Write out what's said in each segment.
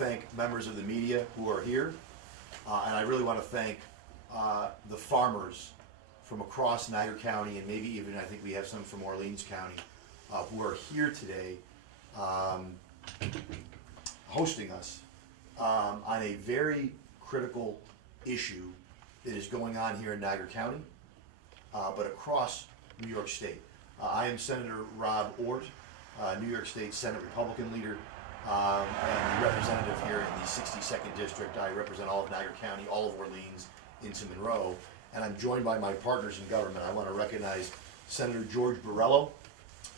thank members of the media who are here, and I really want to thank the farmers from across Niagara County, and maybe even I think we have some from Orleans County, who are here today hosting us on a very critical issue that is going on here in Niagara County, but across New York State. I am Senator Rob Ortt, New York State Senate Republican leader, and the representative here in the 62nd District. I represent all of Niagara County, all of Orleans, into Monroe, and I'm joined by my partners in government. I want to recognize Senator George Borrello,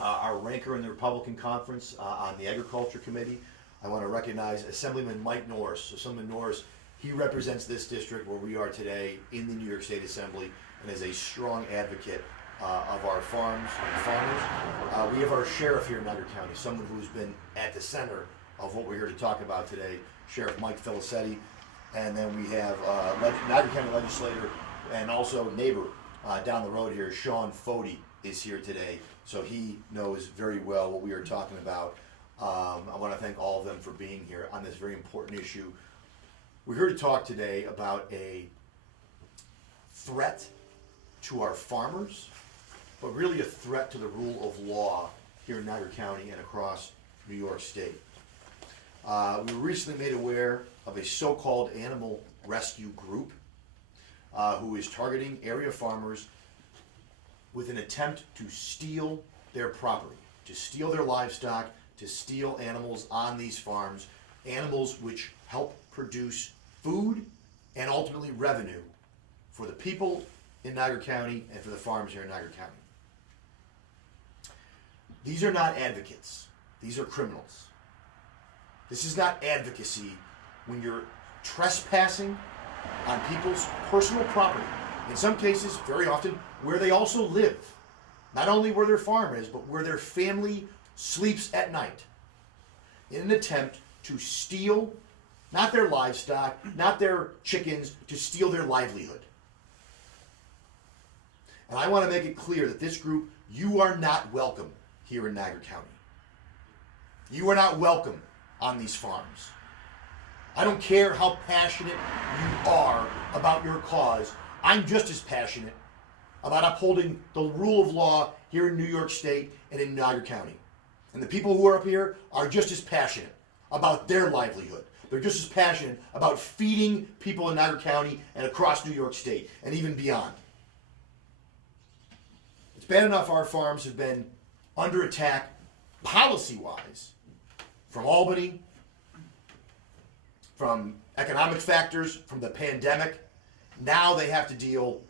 our ranker in the Republican Conference on the Agriculture Committee. I want to recognize Assemblyman Mike Norris. Assemblyman Norris, he represents this district where we are today in the New York State Assembly and is a strong advocate of our farms and farmers. We have our sheriff here in Niagara County, someone who's been at the center of what we're here to talk about today, Sheriff Mike Felicetti. And then we have Niagara County legislator and also neighbor down the road here, Sean Fody, is here today. So he knows very well what we are talking about. I want to thank all of them for being here on this very important issue. We're here to talk today about a threat to our farmers, but really a threat to the rule of law here in Niagara County and across New York State. We were recently made aware of a so-called animal rescue group who is targeting area farmers with an attempt to steal their property, to steal their livestock, to steal animals on these farms, animals which help produce food and ultimately revenue for the people in Niagara County and for the farms here in Niagara County. These are not advocates. These are criminals. This is not advocacy when you're trespassing on people's personal property. In some cases, very often, where they also live. Not only where their farm is, but where their family sleeps at night. In an attempt to steal, not their livestock, not their chickens, to steal their livelihood. And I want to make it clear that this group, you are not welcome here in Niagara County. You are not welcome on these farms. I don't care how passionate you are about your cause. I'm just as passionate about upholding the rule of law here in New York State and in Niagara County. And the people who are up here are just as passionate about their livelihood. They're just as passionate about feeding people in Niagara County and across New York State and even beyond. It's bad enough our farms have been under attack policy-wise from Albany, from economic factors, from the pandemic. Now they have to deal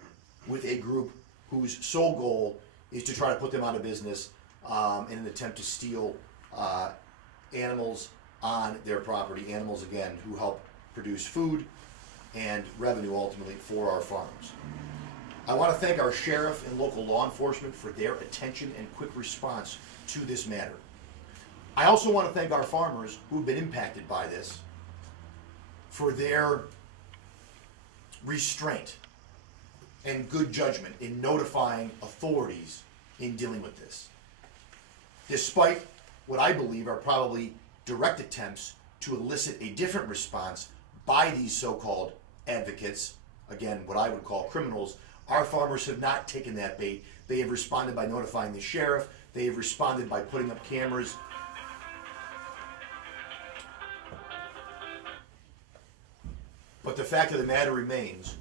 with a group whose sole goal is to try to put them out of business in an attempt to steal animals on their property. Animals, again, who help produce food and revenue ultimately for our farms. I want to thank our sheriff and local law enforcement for their attention and quick response to this matter. I also want to thank our farmers who have been impacted by this for their restraint and good judgment in notifying authorities in dealing with this. Despite what I believe are probably direct attempts to elicit a different response by these so-called advocates, again, what I would call criminals, our farmers have not taken that bait. They have responded by notifying the sheriff. They have responded by putting up cameras. But the fact of the matter remains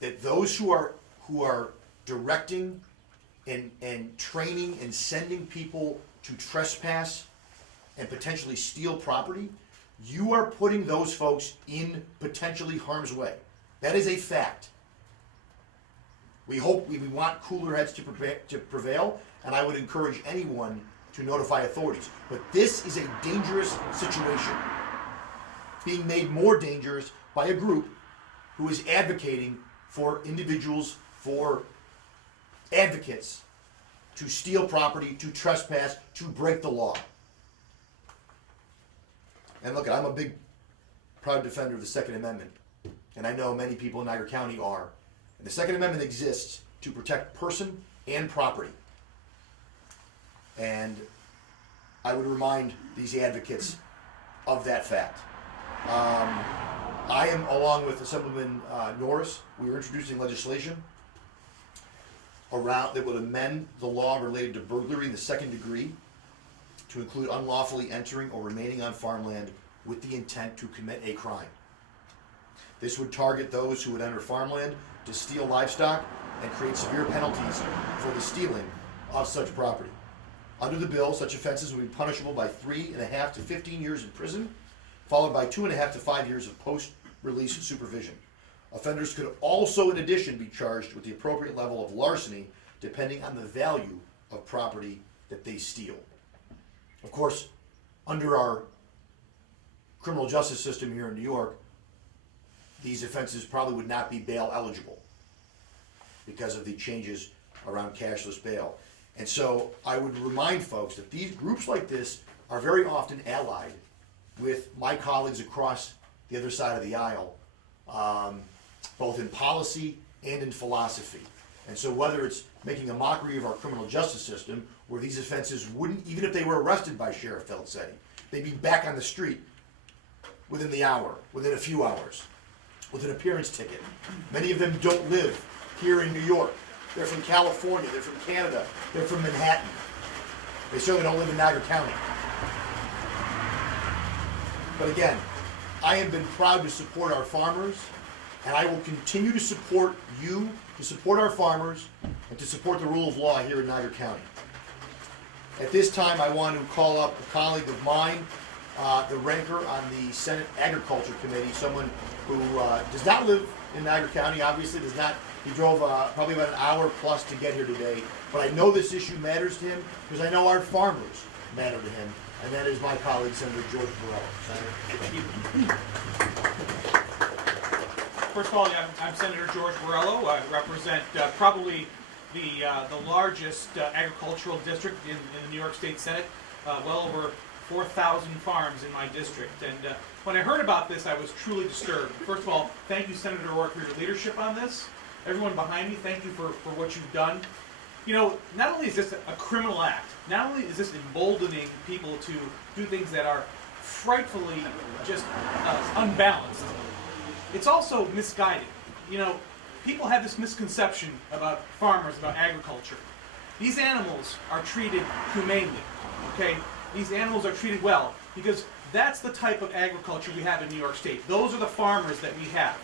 that those who are directing and training and sending people to trespass and potentially steal property, you are putting those folks in potentially harm's way. That is a fact. We want cooler heads to prevail, and I would encourage anyone to notify authorities. But this is a dangerous situation, being made more dangerous by a group who is advocating for individuals, for advocates, to steal property, to trespass, to break the law. And look, I'm a big, proud defender of the Second Amendment, and I know many people in Niagara County are. And the Second Amendment exists to protect person and property. And I would remind these advocates of that fact. I am, along with Assemblyman Norris, we are introducing legislation around that would amend the law related to burglary in the second degree to include unlawfully entering or remaining on farmland with the intent to commit a crime. This would target those who would enter farmland to steal livestock and create severe penalties for the stealing of such property. Under the bill, such offenses would be punishable by 3.5 to 15 years in prison, followed by 2.5 to 5 years of post-release supervision. Offenders could also, in addition, be charged with the appropriate level of larceny, depending on the value of property that they steal. Of course, under our criminal justice system here in New York, these offenses probably would not be bail eligible because of the changes around cashless bail. And so I would remind folks that these groups like this are very often allied with my colleagues across the other side of the aisle, both in policy and in philosophy. And so whether it's making a mockery of our criminal justice system, where these offenses wouldn't, even if they were arrested by Sheriff Feltzetti, they'd be back on the street within the hour, within a few hours, with an appearance ticket. Many of them don't live here in New York. They're from California, they're from Canada, they're from Manhattan. They certainly don't live in Niagara County. But again, I have been proud to support our farmers, and I will continue to support you, to support our farmers, and to support the rule of law here in Niagara County. At this time, I want to call up a colleague of mine, the ranker on the Senate Agriculture Committee, someone who does not live in Niagara County, obviously does not. He drove probably about an hour plus to get here today, but I know this issue matters to him because I know our farmers matter to him, and that is my colleague, Senator George Borrello. Senator. First of all, I'm Senator George Borrello. I represent probably the largest agricultural district in the New York State Senate, well over 4,000 farms in my district. And when I heard about this, I was truly disturbed. First of all, thank you, Senator Ortt, for your leadership on this. Everyone behind me, thank you for what you've done. You know, not only is this a criminal act, not only is this emboldening people to do things that are frightfully just unbalanced, it's also misguided. You know, people have this misconception about farmers, about agriculture. These animals are treated humanely, okay? These animals are treated well because that's the type of agriculture we have in New York State. Those are the farmers that we have.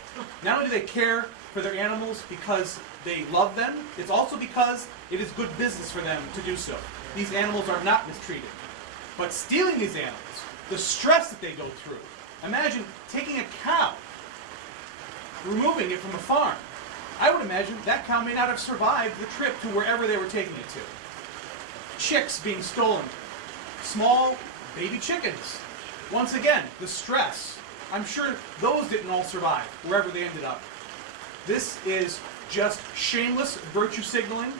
Not only do they care for their animals because they love them, it's also because it is good business for them to do so. These animals are not mistreated. But stealing these animals, the stress that they go through, imagine taking a cow, removing it from a farm. I would imagine that cow may not have survived the trip to wherever they were taking it to. Chicks being stolen, small baby chickens. Once again, the stress. I'm sure those didn't all survive wherever they ended up. This is just shameless virtue signaling.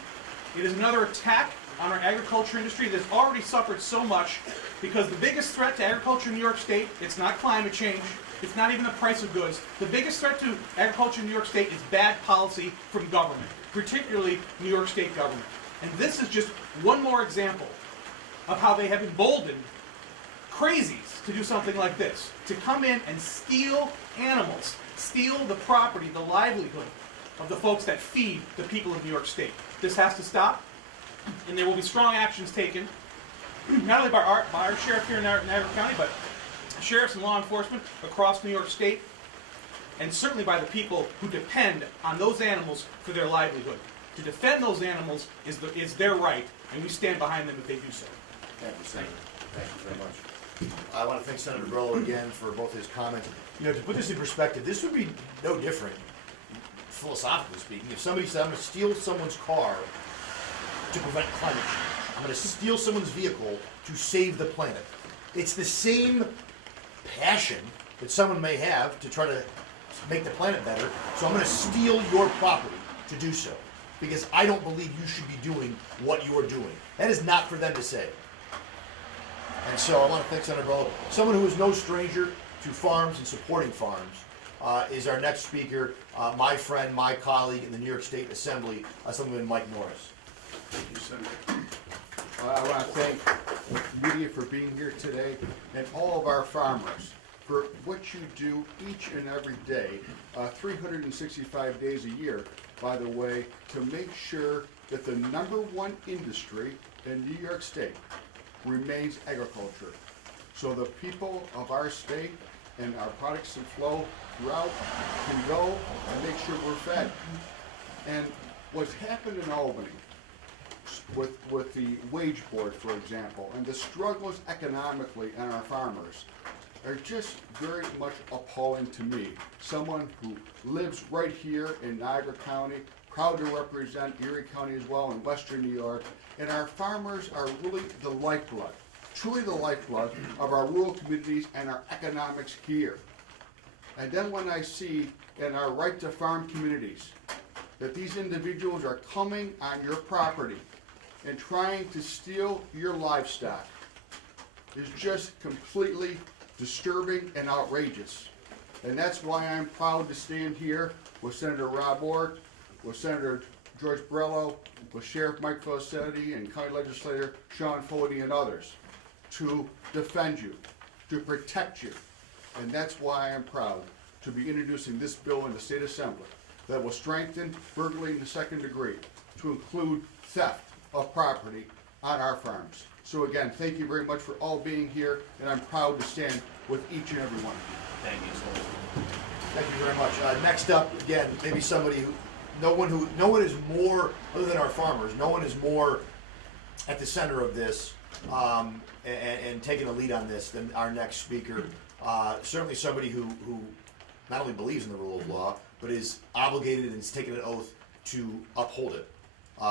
It is another attack on our agriculture industry that's already suffered so much because the biggest threat to agriculture in New York State, it's not climate change, it's not even the price of goods. The biggest threat to agriculture in New York State is bad policy from government, particularly New York State government. And this is just one more example of how they have emboldened crazies to do something like this, to come in and steal animals, steal the property, the livelihood of the folks that feed the people of New York State. This has to stop, and there will be strong actions taken, not only by our sheriff here in Niagara County, but sheriffs and law enforcement across New York State, and certainly by the people who depend on those animals for their livelihood. To defend those animals is their right, and we stand behind them if they do so. Thank you, Senator. Thank you very much. I want to thank Senator Borrello again for both his comments. You know, to put this in perspective, this would be no different, philosophically speaking, if somebody said, I'm going to steal someone's car to prevent climate change. I'm going to steal someone's vehicle to save the planet. It's the same passion that someone may have to try to make the planet better, so I'm going to steal your property to do so, because I don't believe you should be doing what you are doing. That is not for them to say. And so I want to thank Senator Borrello. Someone who is no stranger to farms and supporting farms is our next speaker, my friend, my colleague in the New York State Assembly, Assemblyman Mike Norris. Thank you, Senator. I want to thank the media for being here today and all of our farmers for what you do each and every day, 365 days a year, by the way, to make sure that the #1 industry in New York State remains agriculture. So the people of our state and our products that flow throughout can go and make sure we're fed. And what's happened in Albany with the wage board, for example, and the struggles economically in our farmers are just very much appalling to me. Someone who lives right here in Niagara County, proud to represent Erie County as well in Western New York, and our farmers are really the lifeblood, truly the lifeblood of our rural communities and our economics here. And then when I see in our right to farm communities that these individuals are coming on your property and trying to steal your livestock, is just completely disturbing and outrageous. And that's why I'm proud to stand here with Senator Rob Ortt, with Senator George Borrello, with Sheriff Mike Felicetti, and County Legislator Sean Fody and others to defend you, to protect you. And that's why I'm proud to be introducing this bill in the State Assembly that will strengthen burglary in the second degree to include theft of property on our farms. So again, thank you very much for all being here, and I'm proud to stand with each and every one of you. Thank you. Thank you very much. Next up, again, maybe somebody who, no one is more, other than our farmers, no one is more at the center of this and taking a lead on this than our next speaker. Certainly somebody who not only believes in the rule of law, but is obligated and has taken an oath to uphold it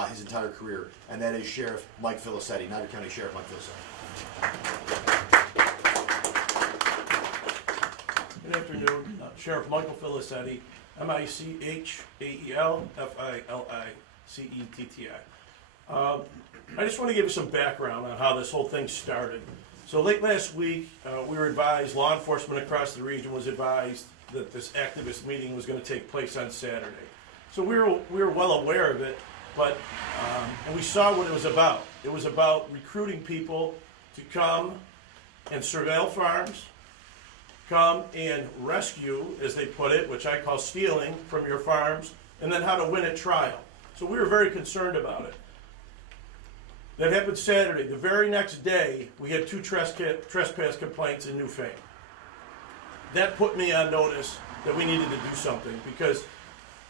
his entire career, and that is Sheriff Mike Felicetti, Niagara County Sheriff Mike Felicetti. Good afternoon, Sheriff Michael Felicetti, M-I-C-H-A-E-L-F-I-L-I-C-E-T-T-I. I just want to give you some background on how this whole thing started. So late last week, we were advised, law enforcement across the region was advised that this activist meeting was going to take place on Saturday. So we were well aware of it, but and we saw what it was about. It was about recruiting people to come and surveil farms, come and rescue, as they put it, which I call stealing from your farms, and then how to win at trial. So we were very concerned about it. That happened Saturday. The very next day, we had 2 trespass complaints in Newfane. That put me on notice that we needed to do something, because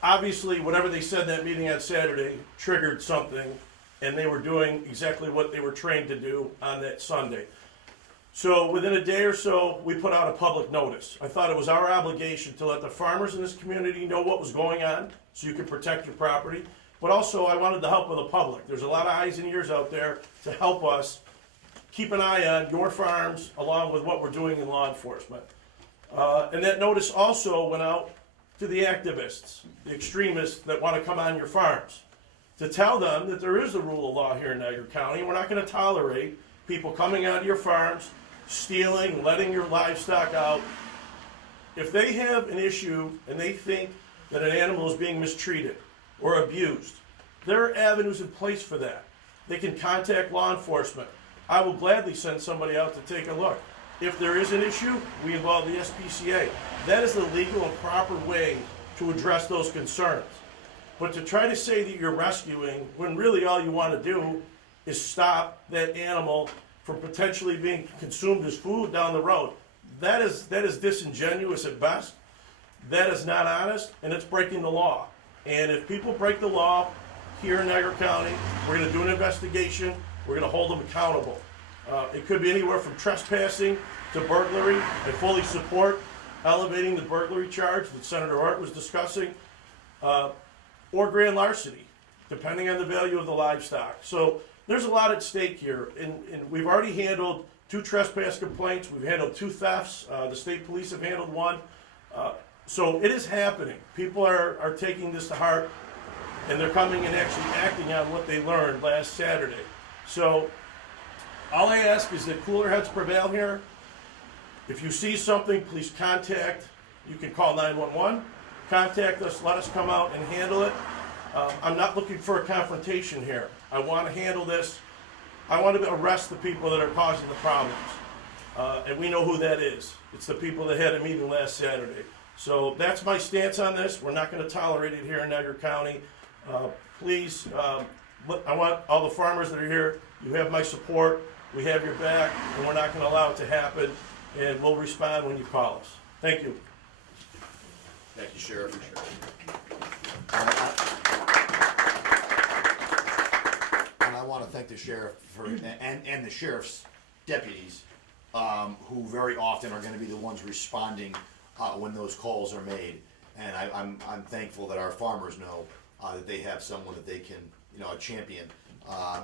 obviously whatever they said in that meeting on Saturday triggered something, and they were doing exactly what they were trained to do on that Sunday. So within a day or so, we put out a public notice. I thought it was our obligation to let the farmers in this community know what was going on so you could protect your property. But also I wanted the help of the public. There's a lot of eyes and ears out there to help us keep an eye on your farms along with what we're doing in law enforcement. And that notice also went out to the activists, the extremists that want to come on your farms, to tell them that there is a rule of law here in Niagara County, and we're not going to tolerate people coming onto your farms, stealing, letting your livestock out. If they have an issue and they think that an animal is being mistreated or abused, there are avenues in place for that. They can contact law enforcement. I will gladly send somebody out to take a look. If there is an issue, we involve the SPCA. That is the legal and proper way to address those concerns. But to try to say that you're rescuing when really all you want to do is stop that animal from potentially being consumed as food down the road, that is disingenuous at best. That is not honest, and it's breaking the law. And if people break the law here in Niagara County, we're going to do an investigation. We're going to hold them accountable. It could be anywhere from trespassing to burglary. I fully support elevating the burglary charge that Senator Ortt was discussing, or grand larceny, depending on the value of the livestock. So there's a lot at stake here, and we've already handled 2 trespass complaints. We've handled 2 thefts. The state police have handled 1. So it is happening. People are taking this to heart, and they're coming and actually acting on what they learned last Saturday. So all I ask is that cooler heads prevail here. If you see something, please contact. You can call 911. Contact us. Let us come out and handle it. I'm not looking for a confrontation here. I want to handle this I want to arrest the people that are causing the problems. And we know who that is. It's the people that had a meeting last Saturday. So that's my stance on this. We're not going to tolerate it here in Niagara County. Please, I want all the farmers that are here, you have my support. We have your back, and we're not going to allow it to happen. And we'll respond when you call us. Thank you. Thank you, Sheriff. And I want to thank the sheriff and the sheriff's deputies, who very often are going to be the ones responding when those calls are made. And I'm thankful that our farmers know that they have someone that they can, a champion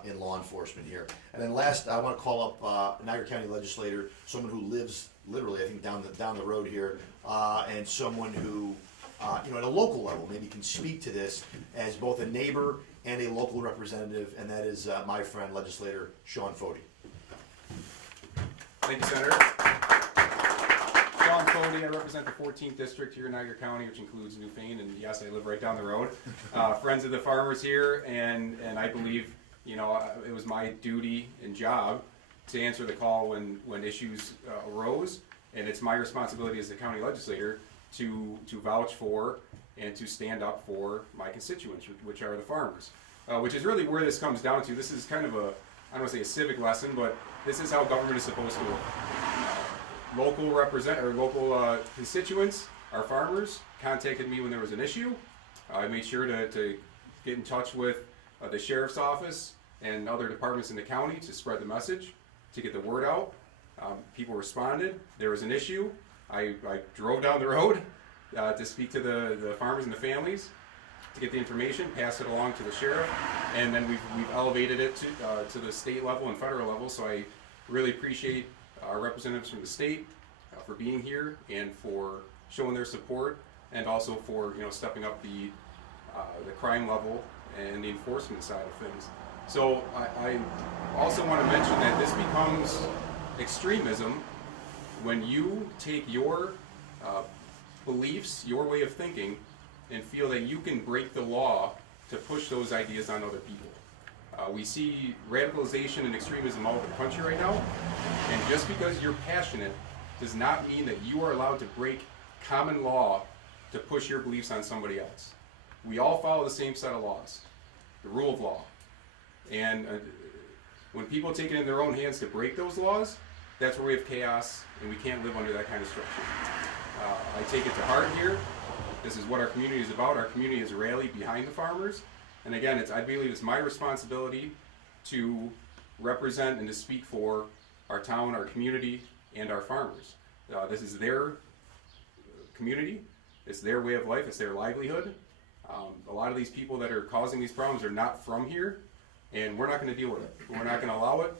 in law enforcement here. And then last, I want to call up Niagara County legislator, someone who lives literally, I think, down the road here, and someone who, at a local level, maybe can speak to this as both a neighbor and a local representative, and that is my friend, legislator Sean Fody. Thank you, Senator. Sean Fody, I represent the 14th district here in Niagara County, which includes Newfane, and yes, I live right down the road. Friends of the farmers here, and I believe, it was my duty and job to answer the call when issues arose, and it's my responsibility as the county legislator to vouch for and to stand up for my constituents, which are the farmers. Which is really where this comes down to. This is kind of I don't want to say a civic lesson, but this is how government is supposed to work. Local constituents, our farmers, contacted me when there was an issue. I made sure to get in touch with the sheriff's office and other departments in the county to spread the message, to get the word out. People responded. There was an issue. I drove down the road to speak to the farmers and the families, to get the information, pass it along to the sheriff, and then we've elevated it to the state level and federal level. So I really appreciate our representatives from the state for being here and for showing their support, and also for stepping up the crime level and the enforcement side of things. So I also want to mention that this becomes extremism when you take your beliefs, your way of thinking, and feel that you can break the law to push those ideas on other people. We see radicalization and extremism all over the country right now, and just because you're passionate does not mean that you are allowed to break common law to push your beliefs on somebody else. We all follow the same set of laws, the rule of law. And when people take it in their own hands to break those laws, that's where we have chaos, and we can't live under that kind of structure. I take it to heart here. This is what our community is about. Our community is rallied behind the farmers. And again, I believe it's my responsibility to represent and to speak for our town, our community, and our farmers. This is their community. It's their way of life. It's their livelihood. A lot of these people that are causing these problems are not from here, and we're not going to deal with it. We're not going to allow it.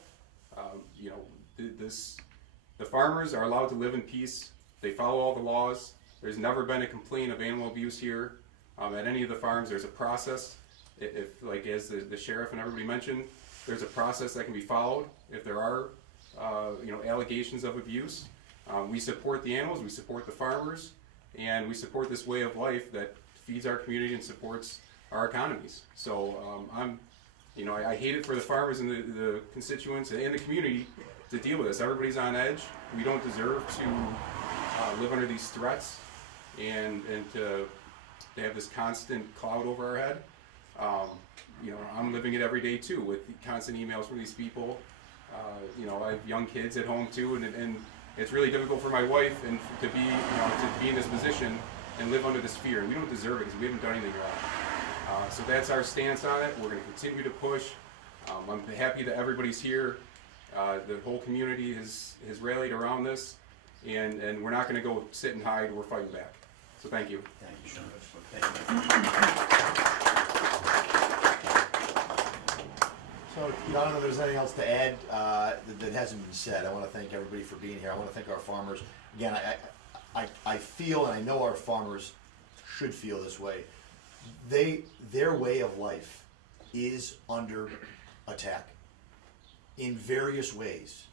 The farmers are allowed to live in peace. They follow all the laws. There's never been a complaint of animal abuse here. At any of the farms, there's a process. If like as the sheriff and everybody mentioned, there's a process that can be followed if there are allegations of abuse. We support the animals, we support the farmers, and we support this way of life that feeds our community and supports our economies. So I hate it for the farmers and the constituents and the community to deal with this. Everybody's on edge. We don't deserve to live under these threats and to have this constant cloud over our head. I'm living it every day too, with constant emails from these people. I have young kids at home too, and it's really difficult for my wife and to be in this position and live under this fear. And we don't deserve it because we haven't done anything wrong. So that's our stance on it. We're going to continue to push. I'm happy that everybody's here. The whole community has rallied around this, and we're not going to go sit and hide. We're fighting back. So thank you. Thank you, Sean. Thank you. So, I don't know if there's anything else to add that hasn't been said. I want to thank everybody for being here. I want to thank our farmers. Again, I feel, and I know our farmers should feel this way, their way of life is under attack in various ways.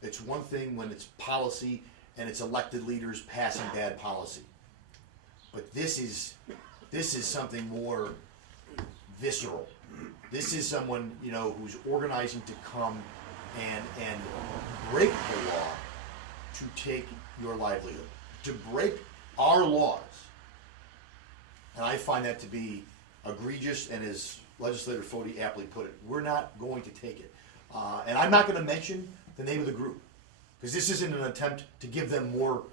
It's one thing when it's policy and it's elected leaders passing bad policy. But this is something more visceral. This is someone, you know, who's organizing to come and break the law to take your livelihood, to break our laws. And I find that to be egregious, and as Legislator Foti aptly put it, we're not going to take it. And I'm not gonna mention the name of the group, because this isn't an attempt to give them more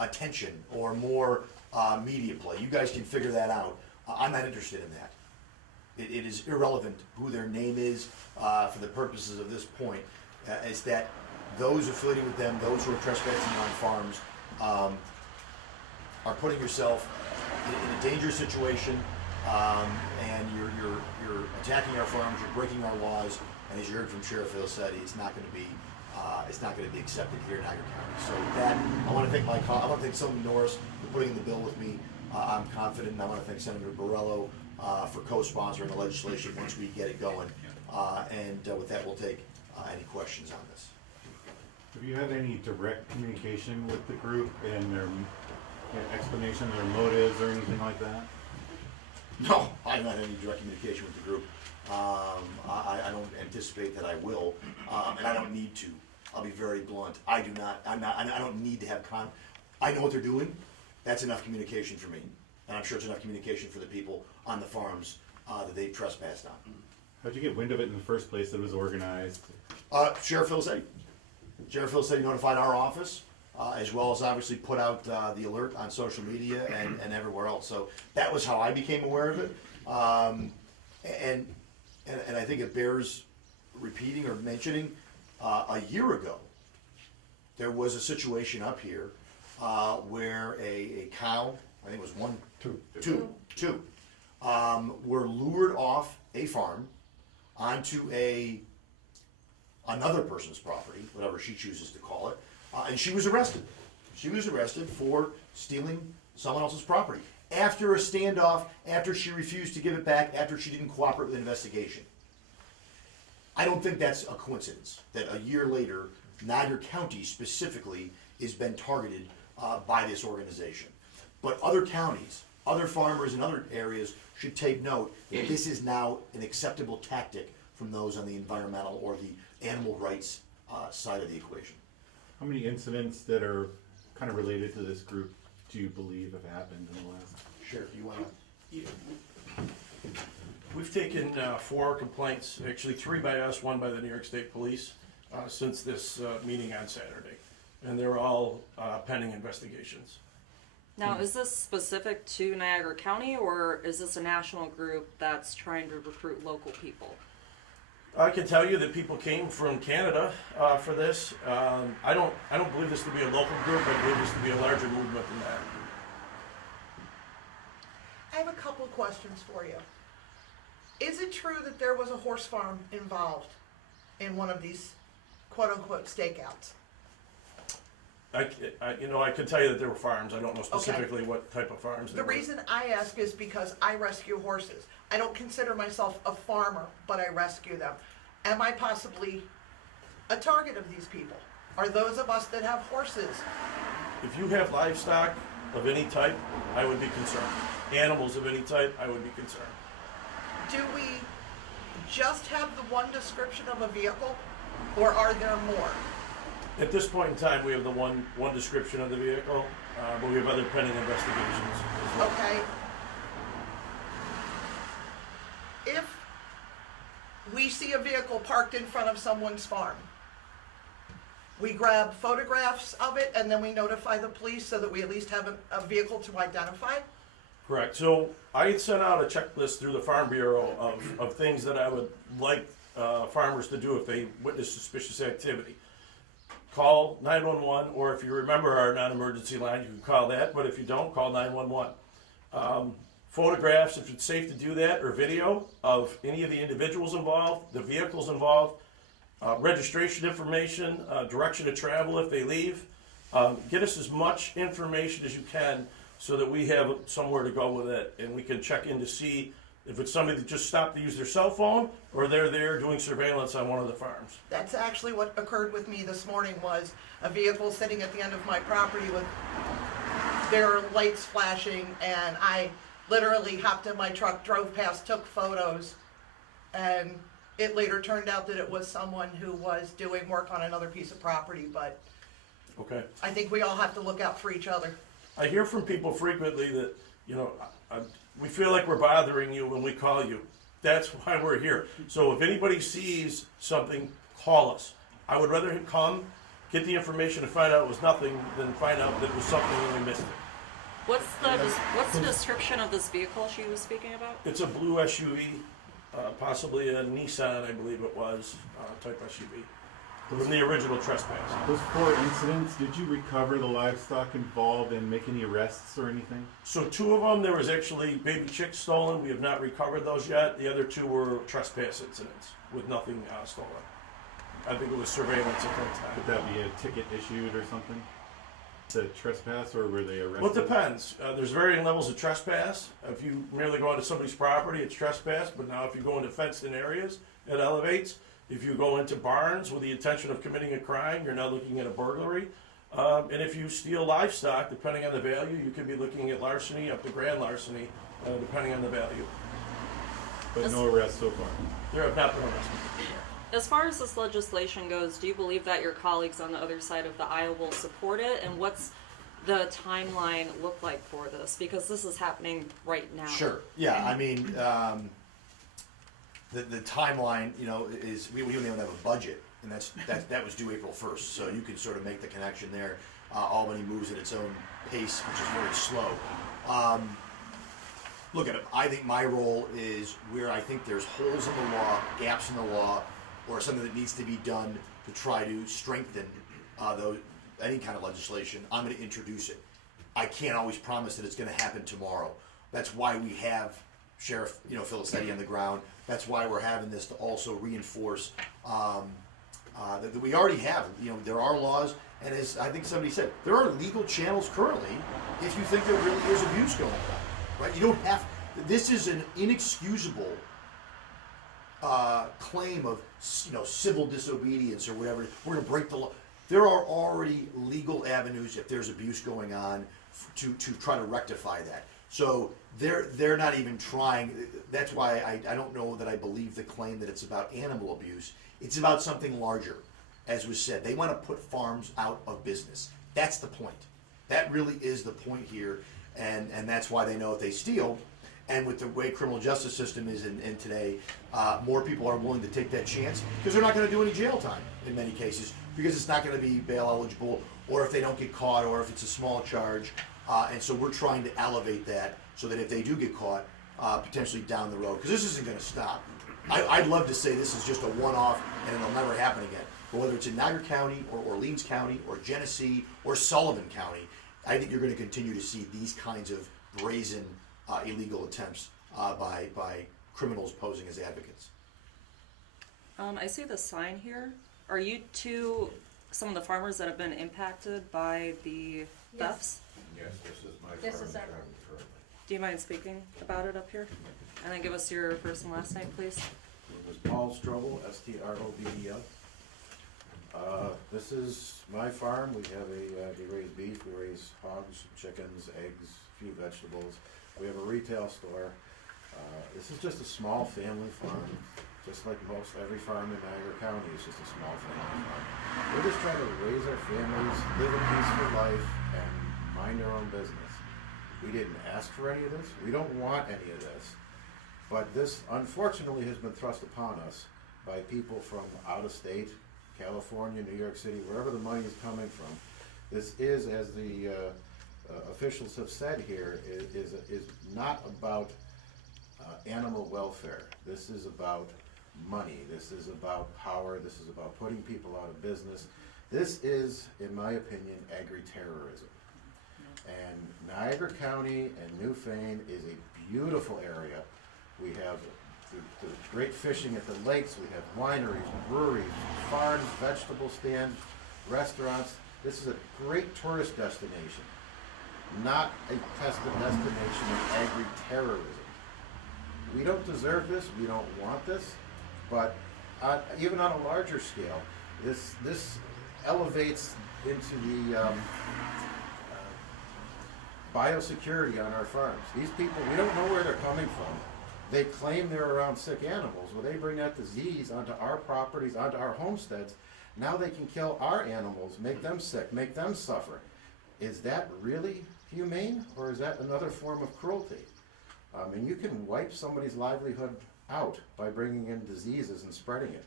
attention or more media play. You guys can figure that out. I'm not interested in that. It is irrelevant who their name is for the purposes of this point. Is that those affiliated with them, those who are trespassing on farms, are putting yourself in a dangerous situation, and you're attacking our farms, you're breaking our laws, and as you heard from Sheriff Filsetti, it's not going to be accepted here in Niagara County. So with that, I want to thank Senator Norris for putting in the bill with me. I'm confident, and I want to thank Senator Borrello for co-sponsoring the legislation once we get it going. And with that, we'll take any questions on this. Have you had any direct communication with the group and their explanation of their motives or anything like that? No, I haven't had any direct communication with the group. I don't anticipate that I will, and I don't need to. I'll be very blunt. I don't need to have I know what they're doing. That's enough communication for me, and I'm sure it's enough communication for the people on the farms that they trespassed on. How'd you get wind of it in the first place that it was organized? Sheriff Filsetti. Sheriff Filsetti notified our office, as well as obviously put out the alert on social media and everywhere else. So that was how I became aware of it. And I think it bears repeating or mentioning, a year ago, there was a situation up here where a cow, I think it was two, were lured off a farm onto another person's property, whatever she chooses to call it, and she was arrested. She was arrested for stealing someone else's property after a standoff, after she refused to give it back, after she didn't cooperate with the investigation. I don't think that's a coincidence that a year later, Niagara County specifically has been targeted by this organization. But other counties, other farmers in other areas should take note that this is now an acceptable tactic from those on the environmental or the animal rights side of the equation. How many incidents that are kind of related to this group do you believe have happened in the last? Sheriff, you want to? We've taken 4 complaints, actually 3 by us, 1 by the New York State Police, since this meeting on Saturday. And they're all pending investigations. Now, is this specific to Niagara County, or is this a national group that's trying to recruit local people? I can tell you that people came from Canada for this. I don't believe this to be a local group. I believe this to be a larger movement than that. I have a couple of questions for you. Is it true that there was a horse farm involved in one of these quote-unquote stakeouts? I can tell you that there were farms. I don't know specifically what type of farms. The reason I ask is because I rescue horses. I don't consider myself a farmer, but I rescue them. Am I possibly a target of these people? Are those of us that have horses? If you have livestock of any type, I would be concerned. Animals of any type, I would be concerned. Do we just have the one description of a vehicle, or are there more? At this point in time, we have the one description of the vehicle, but we have other pending investigations as well. Okay. If we see a vehicle parked in front of someone's farm, we grab photographs of it and then we notify the police so that we at least have a vehicle to identify? Correct. So I had sent out a checklist through the Farm Bureau of things that I would like farmers to do if they witness suspicious activity. Call 911, or if you remember our non-emergency line, you can call that, but if you don't, call 911. Photographs, if it's safe to do that, or video of any of the individuals involved, the vehicles involved, registration information, direction to travel if they leave. Get us as much information as you can so that we have somewhere to go with it, and we can check in to see if it's somebody that just stopped to use their cell phone, or they're there doing surveillance on one of the farms. That's actually what occurred with me this morning, was a vehicle sitting at the end of my property with their lights flashing, and I literally hopped in my truck, drove past, took photos, And it later turned out that it was someone who was doing work on another piece of property, but Okay. I think we all have to look out for each other. I hear from people frequently that, you know, we feel like we're bothering you when we call you. That's why we're here. So if anybody sees something, call us. I would rather come, get the information and find out it was nothing than find out that it was something and we missed it. What's the description of this vehicle she was speaking about? It's a blue SUV, possibly a Nissan, I believe it was, type SUV, from the original trespass. Those 4 incidents, did you recover the livestock involved and make any arrests or anything? So 2 of them, there was actually baby chicks stolen. We have not recovered those yet. The other 2 were trespass incidents with nothing stolen. I think it was surveillance at that time. Could that be a ticket issued or something? To trespass, or were they arrested? Well, it depends. There's varying levels of trespass. If you merely go onto somebody's property, it's trespass. But now if you go into fenced-in areas, it elevates. If you go into barns with the intention of committing a crime, you're now looking at a burglary. And if you steal livestock, depending on the value, you could be looking at larceny up to grand larceny, depending on the value. But no arrests so far. There have not been arrests. As far as this legislation goes, do you believe that your colleagues on the other side of the aisle will support it? And what's the timeline look like for this? Because this is happening right now. Sure, yeah, I mean, the timeline, you know, is, we don't even have a budget, and that was due April 1st, so you can sort of make the connection there. Albany moves at its own pace, which is very slow. Look at it, I think my role is where I think there's holes in the law, gaps in the law, or something that needs to be done to try to strengthen any kind of legislation, I'm gonna introduce it. I can't always promise that it's gonna happen tomorrow. That's why we have Sheriff, Filicetti on the ground. That's why we're having this, to also reinforce that we already have, there are laws, and as I think somebody said, there are legal channels currently if you think there really is abuse going on, right? You don't have, this is an inexcusable claim of, civil disobedience or whatever. We're gonna break the law. There are already legal avenues if there's abuse going on to try to rectify that. So they're not even trying. That's why I don't know that I believe the claim that it's about animal abuse. It's about something larger, as was said. They want to put farms out of business. That's the point. That really is the point here, and that's why they know if they steal. And with the way criminal justice system is in today, more people are willing to take that chance because they're not going to do any jail time in many cases, because it's not going to be bail eligible, or if they don't get caught, or if it's a small charge. And so we're trying to elevate that so that if they do get caught, potentially down the road, because this isn't going to stop. I'd love to say this is just a one-off and it'll never happen again. But whether it's in Niagara County or Orleans County or Genesee or Sullivan County, I think you're going to continue to see these kinds of brazen illegal attempts by criminals posing as advocates. I see the sign here. Are you some of the farmers that have been impacted by the thefts? Yes, this is my This farm is that our- I'm currently. Do you mind speaking about it up here? And then give us your first and last name, please. It was Paul Strobel, Strobel. This is my farm. We have we raise beef, we raise hogs, chickens, eggs, a few vegetables. We have a retail store. This is just a small family farm, just like most every farm in Niagara County is just a small family farm. We're just trying to raise our families, live a peaceful life, and mind our own business. We didn't ask for any of this. We don't want any of this. But this, unfortunately, has been thrust upon us by people from out of state, California, New York City, wherever the money is coming from. This is, as the officials have said here, is not about animal welfare. This is about money. This is about power. This is about putting people out of business. This is, in my opinion, agri-terrorism. And Niagara County and Newfane is a beautiful area. We have the great fishing at the lakes. We have wineries, breweries, farms, vegetable stands, restaurants. This is a great tourist destination, not a destination of agri-terrorism. We don't deserve this. We don't want this. But even on a larger scale, this elevates into the biosecurity on our farms. These people, we don't know where they're coming from. They claim they're around sick animals. Well, they bring that disease onto our properties, onto our homesteads. Now they can kill our animals, make them sick, make them suffer. Is that really humane, or is that another form of cruelty? And you can wipe somebody's livelihood out by bringing in diseases and spreading it.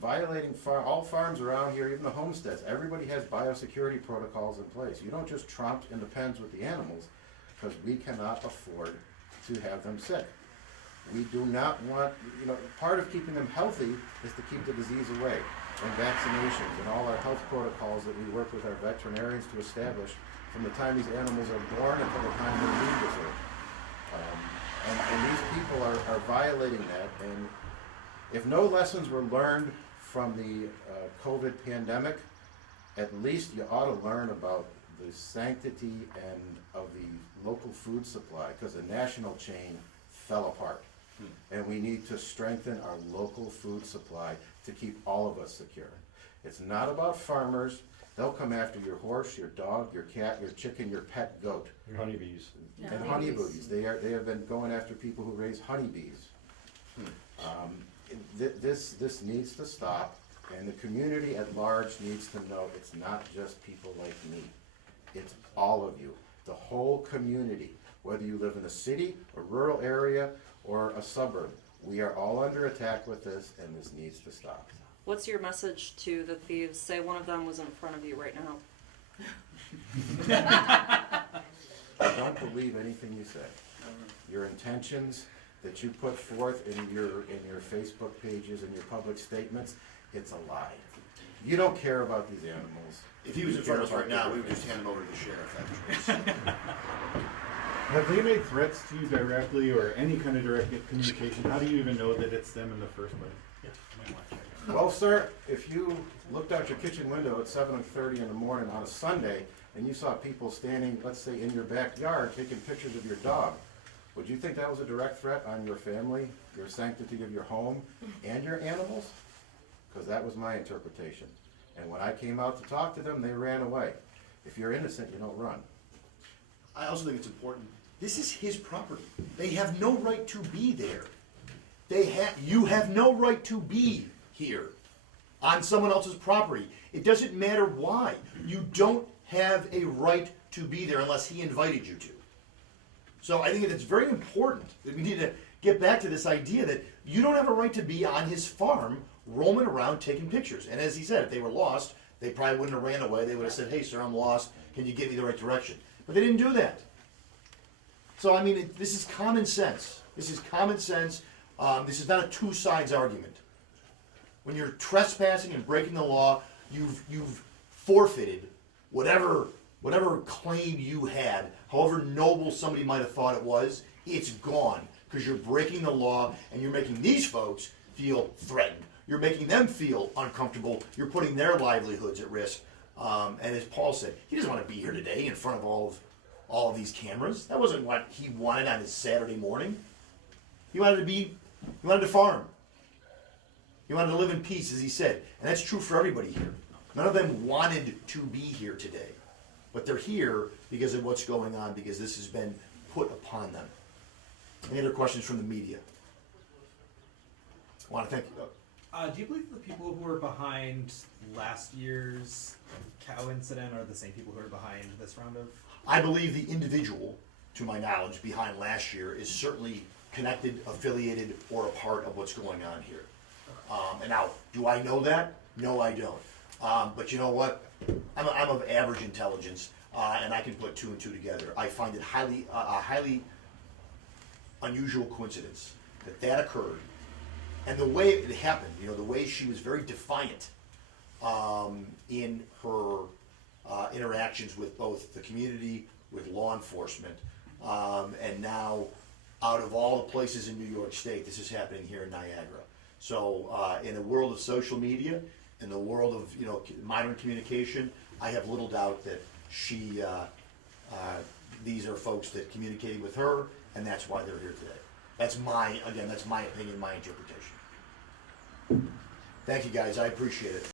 Violating all farms around here, even the homesteads, everybody has biosecurity protocols in place. You don't just tromp in the pens with the animals, because we cannot afford to have them sick. We do not want, part of keeping them healthy is to keep the disease away, and vaccinations and all our health protocols that we work with our veterinarians to establish from the time these animals are born until the time they leave this earth. And these people are violating that, and if no lessons were learned from the COVID pandemic, at least you ought to learn about the sanctity and of the local food supply, because the national chain fell apart. And we need to strengthen our local food supply to keep all of us secure. It's not about farmers. They'll come after your horse, your dog, your cat, your chicken, your pet goat. Your honeybees. And honeybees. They have been going after people who raise honeybees. This needs to stop, and the community at large needs to know it's not just people like me. It's all of you, the whole community, whether you live in a city, a rural area, or a suburb. We are all under attack with this, and this needs to stop. What's your message to the thieves? Say one of them was in front of you right now. I don't believe anything you say. Your intentions that you put forth in your Facebook pages and your public statements, it's a lie. You don't care about these animals. If he was in front of us right now, we would just hand him over to the sheriff, actually. Have they made threats to you directly or any kind of direct communication? How do you even know that it's them in the first place? Well, sir, if you looked out your kitchen window at 7:30 in the morning on a Sunday and you saw people standing, let's say, in your backyard taking pictures of your dog, would you think that was a direct threat on your family, your sanctity of your home, and your animals? Because that was my interpretation. And when I came out to talk to them, they ran away. If you're innocent, you don't run. I also think it's important. This is his property. They have no right to be there. You have no right to be here on someone else's property. It doesn't matter why. You don't have a right to be there unless he invited you to. So I think it's very important that we need to get back to this idea that you don't have a right to be on his farm roaming around taking pictures. And as he said, if they were lost, they probably wouldn't have ran away. They would have said, hey, sir, I'm lost. Can you get me the right direction? But they didn't do that. So, I mean, this is common sense. This is common sense. This is not a two sides argument. When you're trespassing and breaking the law, you've forfeited whatever claim you had, however noble somebody might have thought it was, it's gone. Because you're breaking the law and you're making these folks feel threatened. You're making them feel uncomfortable. You're putting their livelihoods at risk. And as Paul said, he doesn't want to be here today in front of all of these cameras. That wasn't what he wanted on his Saturday morning. He wanted to farm. He wanted to live in peace, as he said. And that's true for everybody here. None of them wanted to be here today. But they're here because of what's going on, because this has been put upon them. Any other questions from the media? I want to thank you. Do you believe the people who were behind last year's cow incident are the same people who are behind this round of? I believe the individual, to my knowledge, behind last year is certainly connected, affiliated, or a part of what's going on here. And now, do I know that? No, I don't. But you know what? I'm of average intelligence, and I can put two and two together. I find it a highly unusual coincidence that occurred. And the way it happened, the way she was very defiant in her interactions with both the community, with law enforcement, and now out of all the places in New York State, this is happening here in Niagara. So in the world of social media, in the world of modern communication, I have little doubt that these are folks that communicated with her, and that's why they're here today. That's my opinion, my interpretation. Thank you guys, I appreciate it.